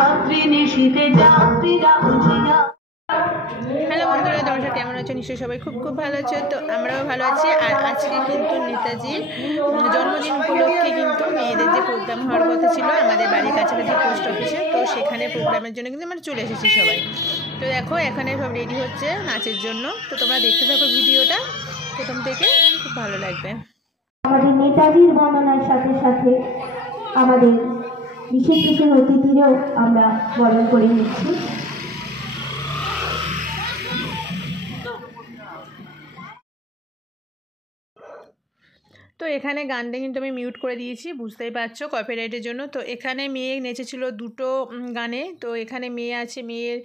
রাত্রি নিশীথে যাত্রীরা বুঝিয়া। হ্যালো বন্ধুরা, তোমরা কেমন আছো? নিশ্চয়ই সবাই খুব খুব ভালো আছো। তো আমরাও ভালো আছি। আর আজকে কিন্তু নেতাজির জন্মদিন উপলক্ষে কিন্তু মেয়েদের যে প্রোগ্রাম হওয়ার কথা ছিল আমাদের বাড়ির কাছাকাছি পোস্ট অফিসে, তো সেখানে প্রোগ্রামের জন্য কিন্তু আমরা চলে এসেছি সবাই। তো দেখো এখানে সব রেডি হচ্ছে নাচের জন্য। তো তোমরা দেখতে থাকো ভিডিওটা প্রথম থেকে, খুব ভালো লাগবে। আমাদের নেতাজির বর্ণনার সাথে সাথে আমাদের বিশেষ বিশেষ অতিথিরাও আমরা বরণ করে নিচ্ছি। তো এখানে গানটা কিন্তু আমি মিউট করে দিয়েছি, বুঝতেই পারছো কপিরাইটের জন্য। তো এখানে মেয়ে নেচেছিল দুটো গানে। তো এখানে মেয়ে আছে, মেয়ের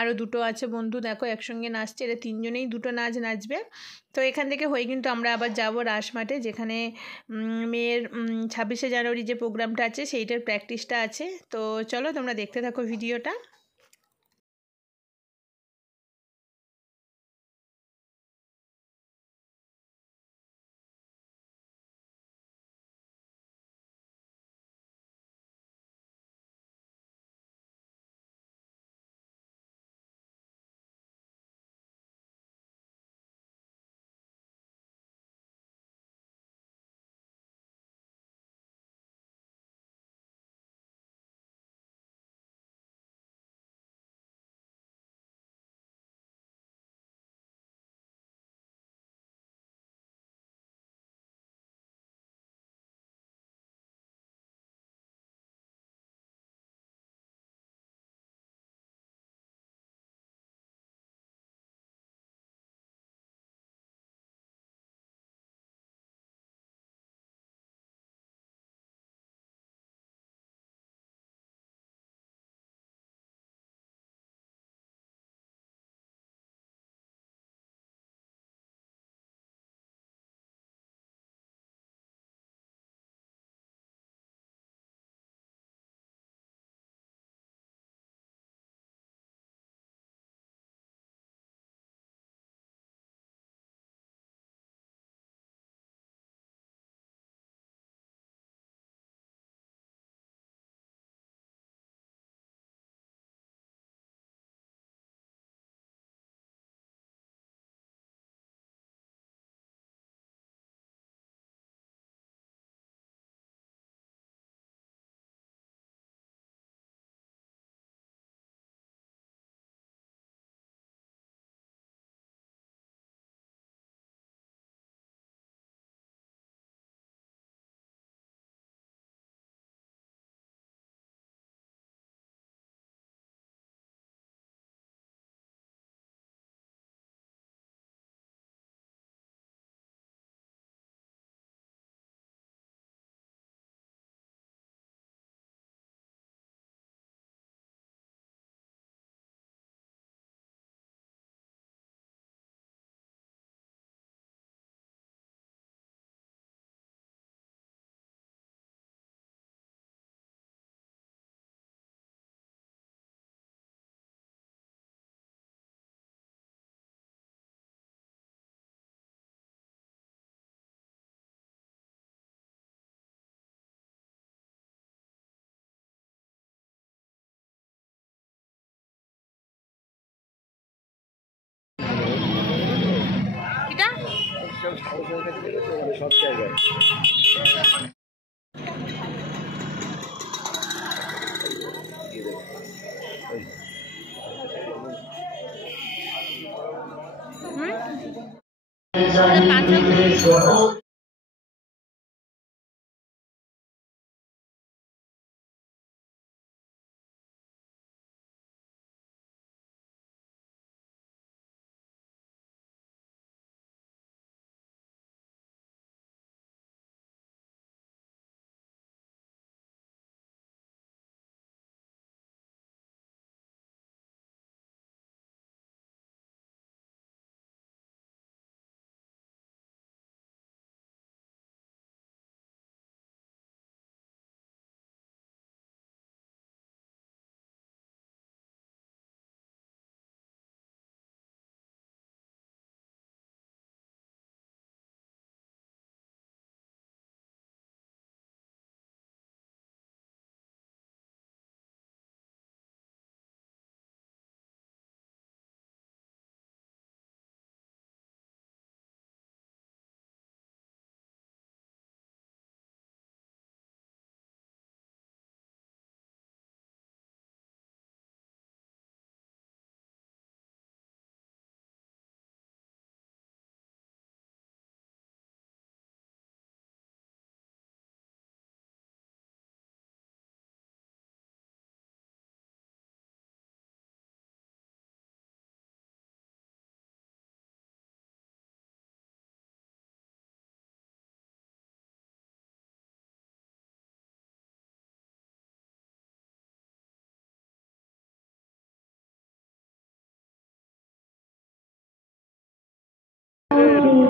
আরও দুটো আছে বন্ধু, দেখো একসঙ্গে নাচছে। এরা তিনজনেই দুটো নাচ নাচবে। তো এখান থেকে হয়ে কিন্তু আমরা আবার যাব রাসমাঠে, যেখানে মেয়ের 26শে জানুয়ারি যে প্রোগ্রামটা আছে সেইটার প্র্যাকটিসটা আছে। তো চলো তোমরা দেখতে থাকো ভিডিওটা। সব জায়গায়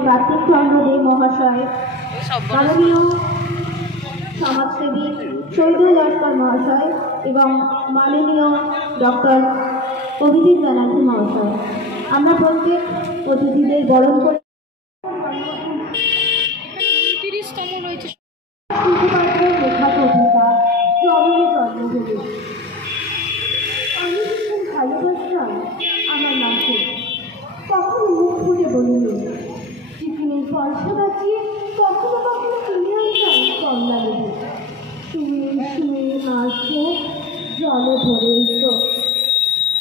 কার্তিক চন্দ্র দে মহাশয়, মাননীয় সমাজসেবী শহীদুল লস্কর মহাশয় এবং মাননীয় ডক্টর অভিজিৎ ব্যানার্জি মহাশয়, আমরা প্রত্যেক অতিথিদের বরণ করে লেখা কবিতা জন্মে জন্মভূমি। আমি ভীষণ ভালোবাসতাম আমার মাকে, কখনো মুখ খুলে বলিনি। টিফিনের পয়সা বাঁচিয়ে কখনো কখনো কিনে আনতাম কমলা লেবু। শুয়ে শুয়ে মার চোখ জলে ভরে উঠত।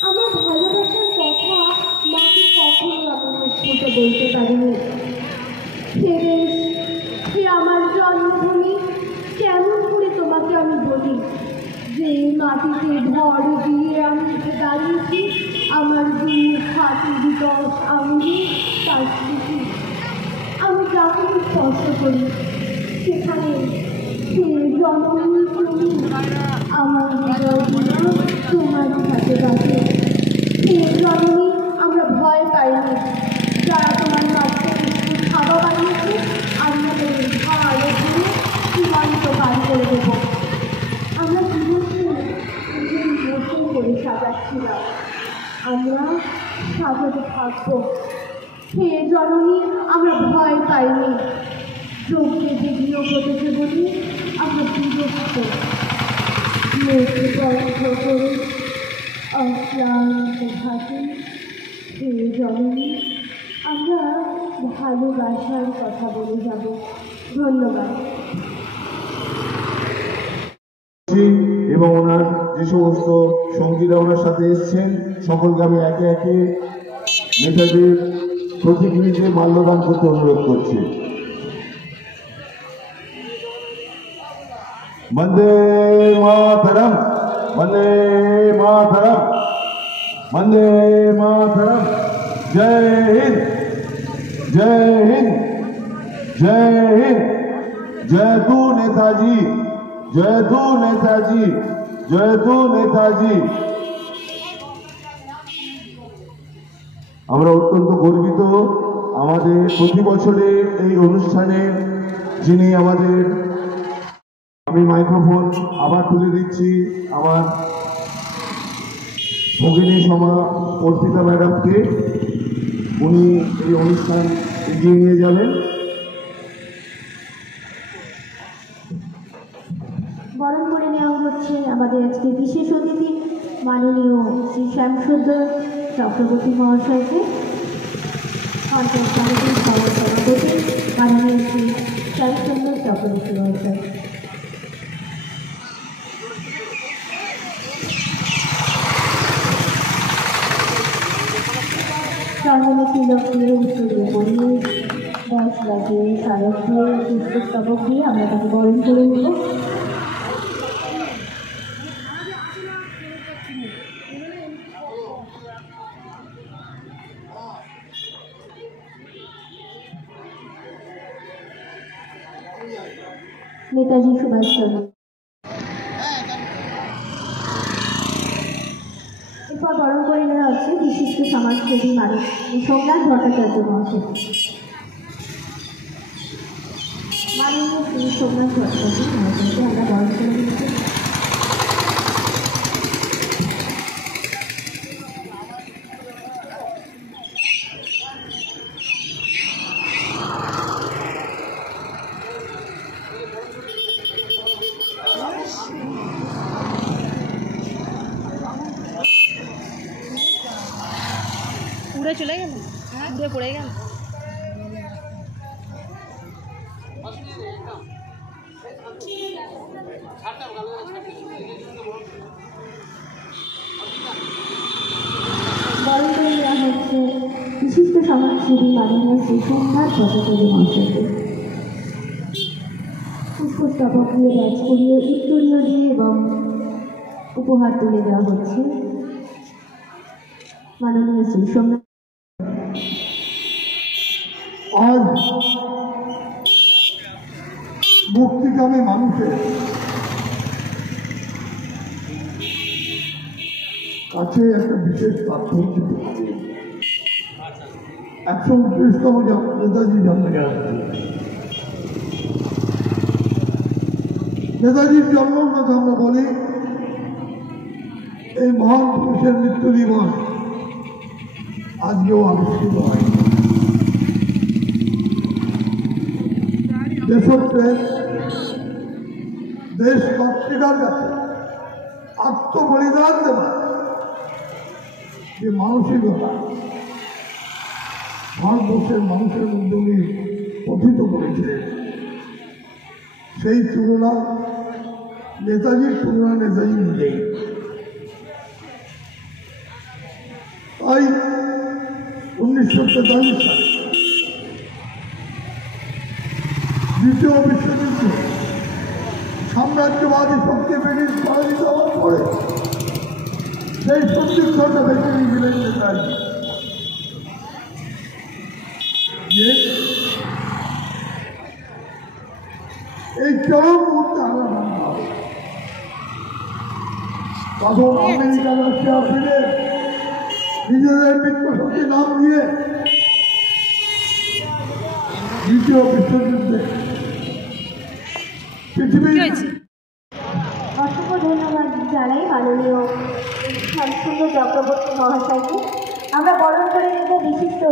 আমার ভালোবাসার কথা মাকে কখনো আমি মুখ ফুটে বলতে পারিনি। সে দেশ, সে আমার জন্মভূমি, কেমন করে তোমাকে আমি বলি যে মাটিতে ভর দিয়ে আমি দাঁড়িয়েছি, আমার দুই হাতে বিকশ আঙুলে তার স্মৃতি। আমি যাকে স্পর্শ করি সেখানে সে জন্মভূমি তুমি, আমার হৃদয় তোমার সাথে বাঁচে। সে জন্মে আমরা ভয় পাইনি। যারা তোমার মাকে খাওয়া বানিয়েছে, আমরা ভালো করে সীমান্ত পার করে দেবো। আমরা জীবনকে বসে করে সাজাচ্ছিলাম, আমরা সাজাতে থাকবো। হে জননী, আমরা ভয় পাইনি। চোখকে যেগুলো ঘটেছে বলে আমরা বিরক্ত, মুখে বন্ধ করে অক্লান্ত থাকি। হে জননী, আমরা ভালোবাসার কথা বলে যাব। ধন্যবাদ। এবং ওনার যে সমস্ত সঙ্গীরা ওনার সাথে এসছেন সকলকে আমি একে একে নেতাজির প্রতিকৃতিতে মাল্যদান করতে অনুরোধ করছি। বন্দে মাতরম, বন্দে মাতরম, বন্দে মাতরম। জয় হিন্দ, জয় হিন্দ, জয় হিন্দ। জয় তু নেতাজি, জয় তু নেতাজি, জয় তু নেতাজি। আমরা অত্যন্ত গর্বিত আমাদের প্রতি বছরের এই অনুষ্ঠানে যিনি আমাদের, আমি মাইক্রোফোন আবার তুলে দিচ্ছি আমার ভগিনী সমা অর্পিতা ম্যাডামকে। উনি এই অনুষ্ঠান এগিয়ে নিয়ে যাবেন। বরণ করে নেওয়া হচ্ছে আমাদের আজকে বিশেষ অতিথি মাননীয় শ্রী শ্যামসুন্দর চক্রবর্তী মহাশয়কে, পঞ্চায়েত সমিতির সভাপতি মাননীয় শ্রী শ্যামসুন্দর চক্রবর্তী মহাশয়। চন্দনে তিলক দিয়ে উত্তরীয় পরিয়ে ব্যাস লাগিয়ে স্মারক দিয়ে পুষ্পস্তবক দিয়ে আমরা তাকে বরণ করে নেব। নেতাজি সুভাষচন্দ্র। এরপর বরণ করে নেওয়া হচ্ছে বিশিষ্ট সমাজসেবী মানুষ সোমনাথ ভট্টাচার্য মহাশয়। মাননীয় শ্রী সোমনাথ ভট্টাচার্য মহাশয়কে আমরা বরণ করে নিচ্ছি। উড়ে চলে গেল, উড়ে পড়ে গেল। বরণ করে নেওয়া হচ্ছে বিশিষ্ট সমাজসেবী মাননীয় শ্রী সোমনাথ ভট্টাচার্য মহাশয়কে। পুষ্পস্তবক দিয়ে ব্যাচ করিয়ে উত্তরীয় দিয়ে এবং উপহার তুলে দেওয়া হচ্ছে মাননীয় শ্রী সোমনাথ। আজ মুক্তিকামী মানুষের কাছে একটা বিশেষ তাৎপর্য। 129তম নেতাজি জন্মজয়ন্তী। নেতাজির জন্মের কথা আমরা বলি, এই মহান পুরুষের মৃত্যু দিবস আজকেও আবিষ্কৃত হয়। দেশপ্রেম, দেশ মাতৃকার কাছে আত্মবলিদান দেওয়া যে মানসিকতা ভারতবর্ষের মানুষের মধ্যে উনি পঠিত করেছিলেন, সেই তুলনা নেতাজির তুলনা নেতাজি নিজেই। তাই 1943 সালে দ্বিতীয় বিশ্বযুদ্ধে সাম্রাজ্যবাদী শক্তি ব্রিটিশ পরাজিত হওয়ার পরে সেই সত্যিটা বেঁচে নিয়েছিলেন নেতাজি। যে এই চরম মুহূর্তে আমরা মানতে হবে, তখন আমেরিকা রাশিয়া ফিরে নিজেদের মিত্রশক্তি নাম দিয়ে দ্বিতীয় বিশ্বযুদ্ধে পৃথিবীর অসংখ্য ধন্যবাদ জানাই মাননীয় শ্যামসুন্দর চক্রবর্তী মহাশয়কে। আমরা বরণ করে নেব বিশিষ্ট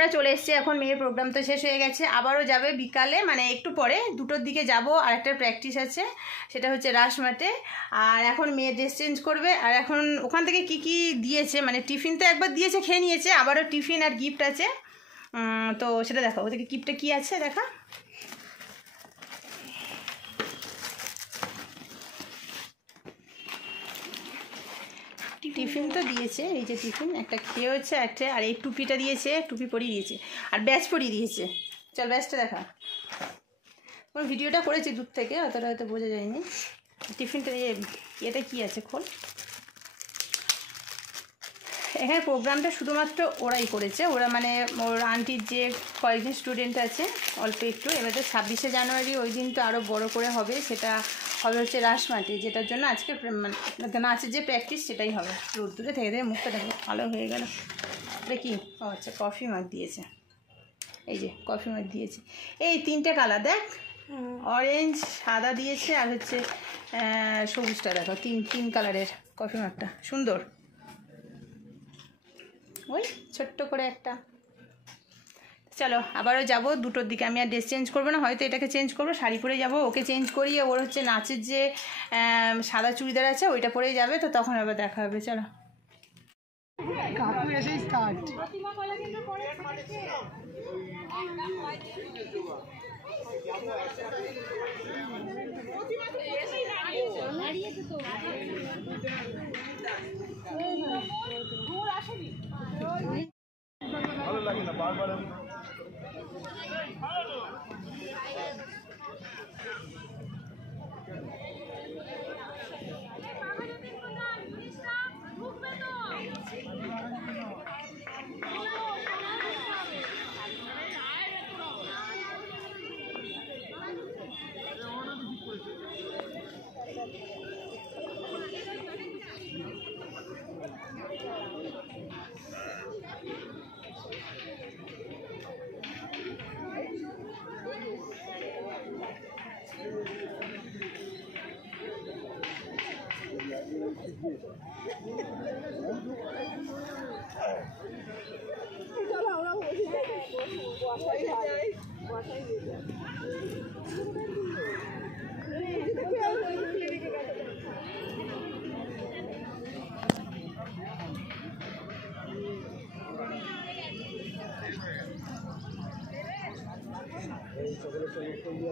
আমরা চলে এসেছি এখন, মেয়ের প্রোগ্রাম তো শেষ হয়ে গেছে, আবারও যাবে বিকালে, মানে একটু পরে 2টোর দিকে যাব, আর একটা প্র্যাকটিস আছে, সেটা হচ্ছে রাসমাটে। আর এখন মেয়ে ড্রেস চেঞ্জ করবে, আর এখন ওখান থেকে কি কি দিয়েছে, মানে টিফিন তো একবার দিয়েছে, খেয়ে নিয়েছে, আবারও টিফিন আর গিফট আছে, তো সেটা দেখো ওদেরকে গিফটটা কি আছে দেখা। টিফিন তো দিয়েছে, এই যে টিফিন একটা খেয়ে হচ্ছে একটা, আর এই টুপিটা দিয়েছে, টুপি পরিয়ে দিয়েছে, আর ব্যাচ পরিয়ে দিয়েছে। চল ব্যাচটা দেখা, কোনো ভিডিওটা করেছি দূর থেকে, অতটা হয়তো বোঝা যায়নি। টিফিনটা এটা কি আছে খোল। এখানে প্রোগ্রামটা শুধুমাত্র ওরাই করেছে, ওরা মানে ওর আন্টির যে কয়েকজন স্টুডেন্ট আছে অল্প একটু। এবারে 26শে জানুয়ারি ওই দিন তো আরও বড় করে হবে, সেটা হবে হচ্ছে রাসমাটি, যেটার জন্য আজকে নাচের যে প্র্যাকটিস সেটাই হবে। রোদ্দুরে থেকে থেকে মুখটা দেখো ভালো হয়ে গেল। এটা কি? ও আচ্ছা, কফি মাগ দিয়েছে, এই যে কফি মাগ দিয়েছে। এই 3টে কালার দেখ, অরেঞ্জ, সাদা দিয়েছে, আর হচ্ছে সবুজটা দেখো, তিন কালারের কফি মাগটা সুন্দর। ওই ছোট্ট করে একটা। চলো আবারও যাব 2টোর দিকে, আমি আর ড্রেস চেঞ্জ করবো না, হয়তো এটাকে চেঞ্জ করবো, শাড়ি পরে যাব, ওকে চেঞ্জ করিয়ে ওর হচ্ছে নাচের যে সাদা চুড়িদার আছে ওইটা পরেই যাবে, তো তখন আবার দেখা হবে। চলো ভালো লাগে না বারবার আমি সকলের সঙ্গে